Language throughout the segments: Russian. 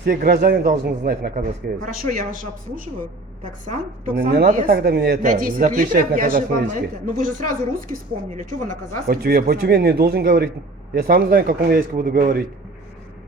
Все граждане должны знать на казахском языке. Хорошо, я вас же обслуживаю. Таксан, Не надо тогда мне это на 10 запрещать литров на я же казахском вам языке. это. Ну вы же сразу русский вспомнили. Что вы на казахском? Почему я не должен говорить? Я сам знаю, каком языке буду говорить.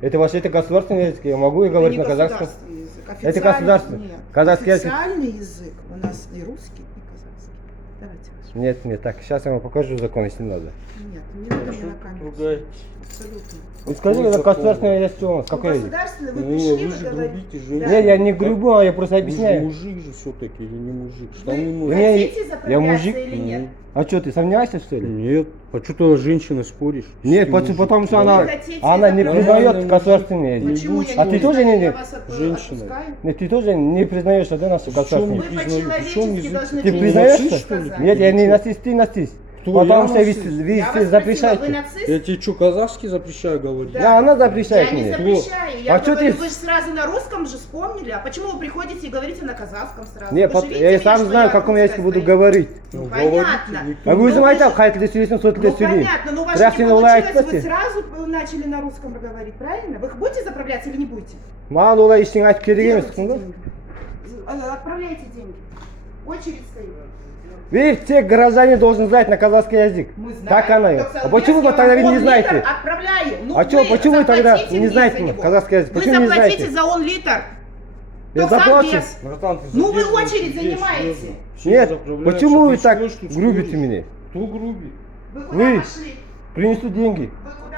Это вообще это государственный язык, я могу и Это говорить не на казахском. государственный язык. Это Официальный- государственный. Нет. Казахский язык. Официальный язык у нас и русский, и казахский. Давайте. Нет, нет, так, сейчас я вам покажу закон, если надо. Нет, не надо мне на камеру. Ругать. Абсолютно. Вы скажите, это государственный язык у нас, Ну, какой язык? государственный, вы Не, пришли, вы вы же говорите. грубите Да. женщин. Нет, я не грубу, а я просто Вы же объясняю. мужик же все-таки или не мужик? Что Вы не мужик? Не, хотите я заправляться мужик. или нет? А что, ты сомневаешься, что ли? Нет. А что ты с женщиной споришь? Нет, Ты потому, мужик. потому что Вы она хотите не заправляться? признает Нормальный государственный язык. Почему будешь я А не ты тоже признаю? не- Я вас Женщина. отпускаю. Нет, ты тоже не признаешь, да, наш Причем государственный не язык? Вы признаю. по-человечески Причем язык? должны Ты мне признаешь, что что ли? сказать. Нет, я не нацист, ты нацист. Кто, Потому я что вы, нацист? вы Я все вас спросила, вы запрещаете. нацист? Я тебе что, казахский запрещаю говорить? Да, она запрещает Я не мне. запрещаю. Я А чё говорю, ты- вы же сразу на русском же вспомнили. А почему вы приходите и говорите на казахском сразу? Нет, Вы же видите я меня, сам что знаю, я каком языке русская буду стою? говорить. Ну, говорите, понятно. никто А вы Ну, узнаете, же- хайт лесились, сот Ну лесили. понятно, но у вас же Раз не не улыбаетесь, получилось, вы кстати. сразу начали на русском говорить, правильно? Вы будете заправляться или не будете? Маған олай ештеңе айтып керек емес, Делайте түсіндің? деньги. Отправляйте деньги. Очередь стоит. Видите, все граждане должны знать на казахский язык. Мы знаем. Так она. Так, А почему вы соответственно, тогда не он знаете? литр отправляю. Ну, А чё, вы почему вы тогда заплатите не мне знаете за него. казахский язык? Вы Почему не заплатите знаете? за он литр. Я Токсан заплачу. без. Братан, ты Ну, вы задерживаешься очередь здесь, занимаете. серьезно. Все Нет, заправляют, почему а вы ты так что, что грубите споришь? меня? Кто грубит? Вы куда Вы. пошли? Принесу деньги. Вы куда